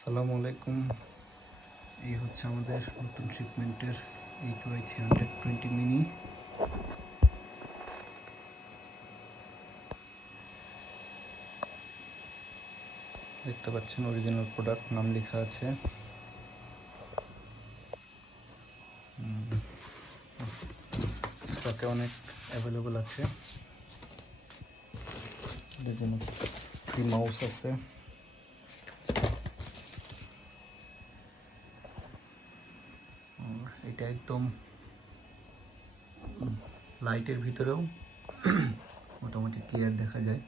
আসসালামু আলাইকুম। এই হচ্ছে আমাদের নতুন শিপমেন্টের HY320 মিনি। দেখতে পাচ্ছেন অরিজিনাল প্রোডাক্ট নাম লেখা আছে। স্টকে অনেক অ্যাভেলেবল আছে। এদের জন্য ফ্রি মাউস আছে। এটা একদম লাইটের ভিতরেও মোটামুটি ক্লিয়ার দেখা যায়,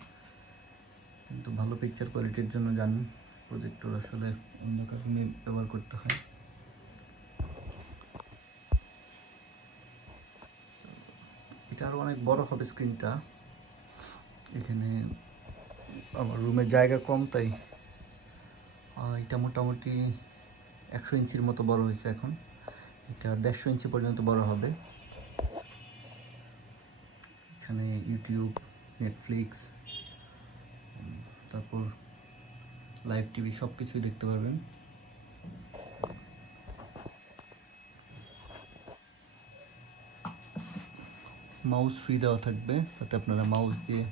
কিন্তু ভালো পিকচার কোয়ালিটির জন্য জানেন প্রজেক্টর আসলে অন্ধকার রুমে ব্যবহার করতে হয়। এটা আরও অনেক বড় হবে স্ক্রিনটা। এখানে আমার রুমের জায়গা কম, তাই এটা মোটামুটি 100 ইঞ্চির মতো বড় হয়েছে। এখন এটা 150 ইঞ্চি পর্যন্ত বড় হবে। এখানে ইউটিউব, নেটফ্লিক্স, তারপর লাইভ টিভি সব কিছুই দেখতে পারবেন। মাউস ফ্রি দেওয়া থাকবে, তাতে আপনারা মাউস দিয়ে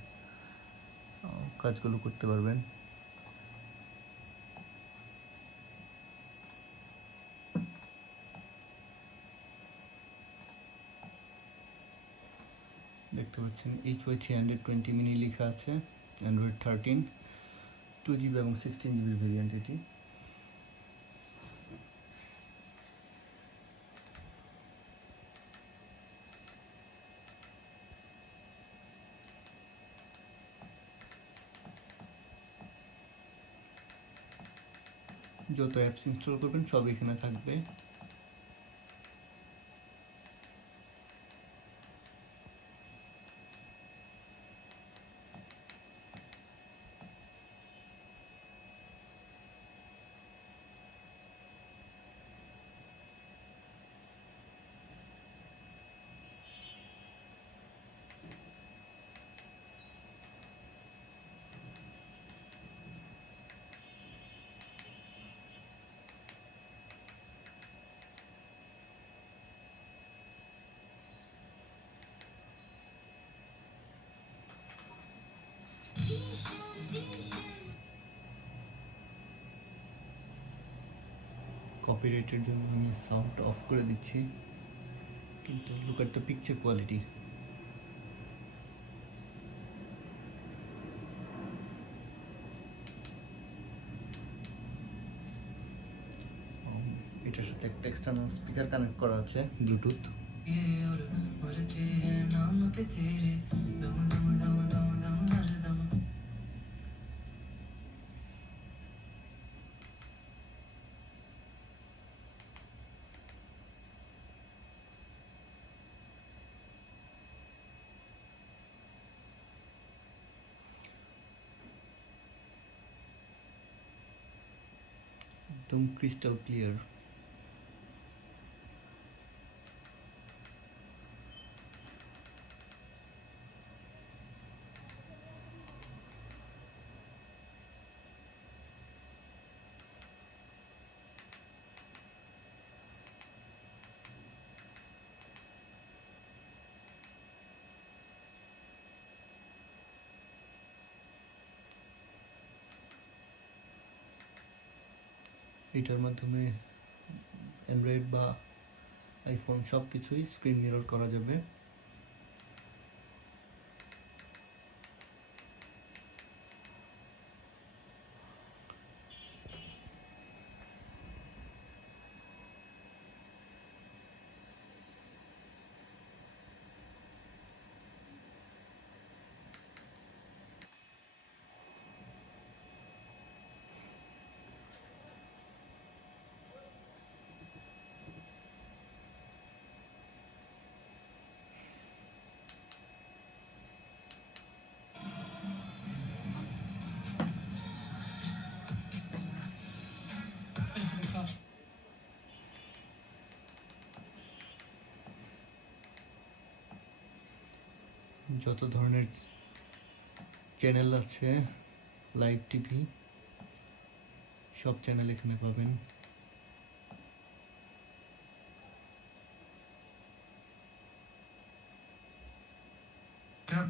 কাজগুলো করতে পারবেন। দেখতে পাচ্ছেন HY320 মিনি লেখা আছে। অ্যান্ড্রয়েড 13, 2GB এবং 16GB ভেরিয়েন্ট এটি। যত অ্যাপস ইনস্টল করবেন সব এখানে থাকবে। কপিরাইটের জন্য আমি সাউন্ড অফ করে দিচ্ছি, কিন্তু look at the picture quality. এটার সাথে একটা এক্সটার্নাল স্পিকার কানেক্ট করা আছে ব্লুটুথ। একদম ক্রিস্টাল ক্লিয়ার। এটার মাধ্যমে অ্যান্ড্রয়েড বা আইফোন সব কিছুই স্ক্রিন মিরর করা যাবে। যত ধরনের চ্যানেল আছে লাইভ টিভি সব চ্যানেল এখানে পাবেন।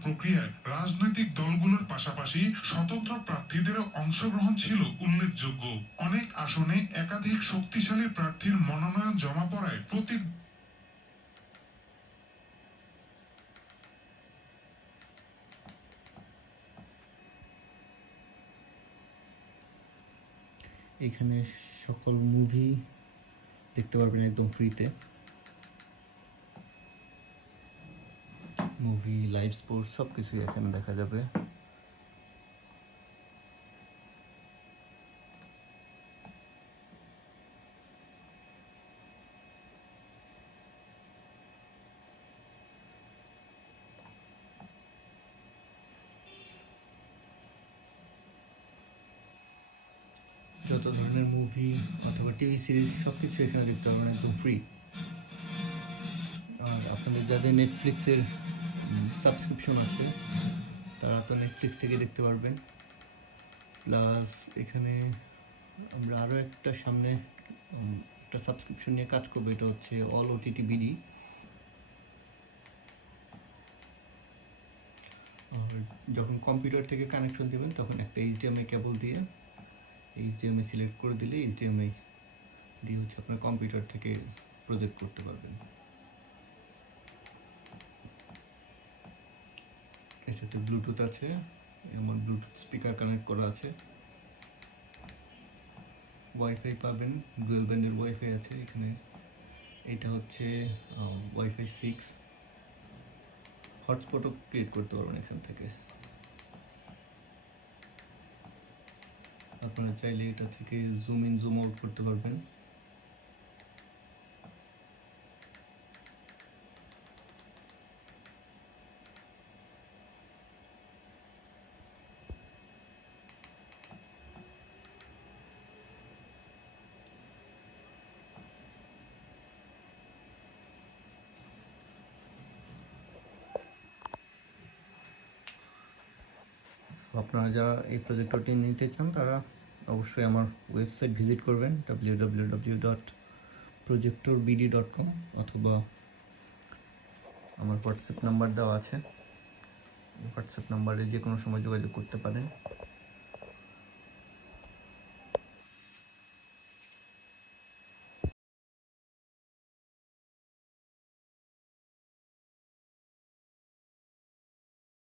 প্রক্রিয়ায় রাজনৈতিক দলগুলোর পাশাপাশি স্বতন্ত্র প্রার্থীদেরও অংশগ্রহণ ছিল উল্লেখযোগ্য। অনেক আসনে একাধিক শক্তিশালী প্রার্থীর মনোনয়ন জমা পড়ায় এখানে সকল মুভি দেখতে পারবেন একদম ফ্রিতে। মুভি, লাইভ স্পোর্টস সব কিছুই এখানে দেখা যাবে। যত ধরনের মুভি অথবা টিভি সিরিজ সব কিছু এখানে দেখতে পারবেন একদম ফ্রি। আর আপনাদের যাদের নেটফ্লিক্সের সাবস্ক্রিপশন আছে তারা তো নেটফ্লিক্স থেকে দেখতে পারবেন। প্লাস এখানে আমরা আরও একটা সামনে একটা সাবস্ক্রিপশন নিয়ে কাজ করবো, এটা হচ্ছে অল ওটিটি বিডি। আর যখন কম্পিউটার থেকে কানেকশন দেবেন তখন একটা এইচডিএমআই কেবল দিয়ে এইচডিএমআই সিলেক্ট করে দিলে এইচডিএমআই দিয়ে হচ্ছে আপনার কম্পিউটার থেকে প্রজেক্ট করতে পারবেন। এর সাথে ব্লুটুথ আছে, এমন ব্লুটুথ স্পিকার কানেক্ট করা আছে। ওয়াইফাই পাবেন, ডুয়েল ব্যান্ডের ওয়াইফাই আছে এখানে। এটা হচ্ছে ওয়াইফাই 6। হটস্পটও ক্রিয়েট করতে পারবেন এখান থেকে। আপনারা চাইলে এটা থেকে জুম ইন জুম আউট করতে পারবেন। আপনারা যারা এই প্রজেক্টরটি নিতে চান তারা অবশ্যই আমার ওয়েবসাইট ভিজিট করবেন www.projectorbd.com, অথবা আমার হোয়াটসঅ্যাপ নাম্বার দেওয়া আছে, হোয়াটসঅ্যাপ নাম্বারে যে কোনো সময় যোগাযোগ করতে পারেন।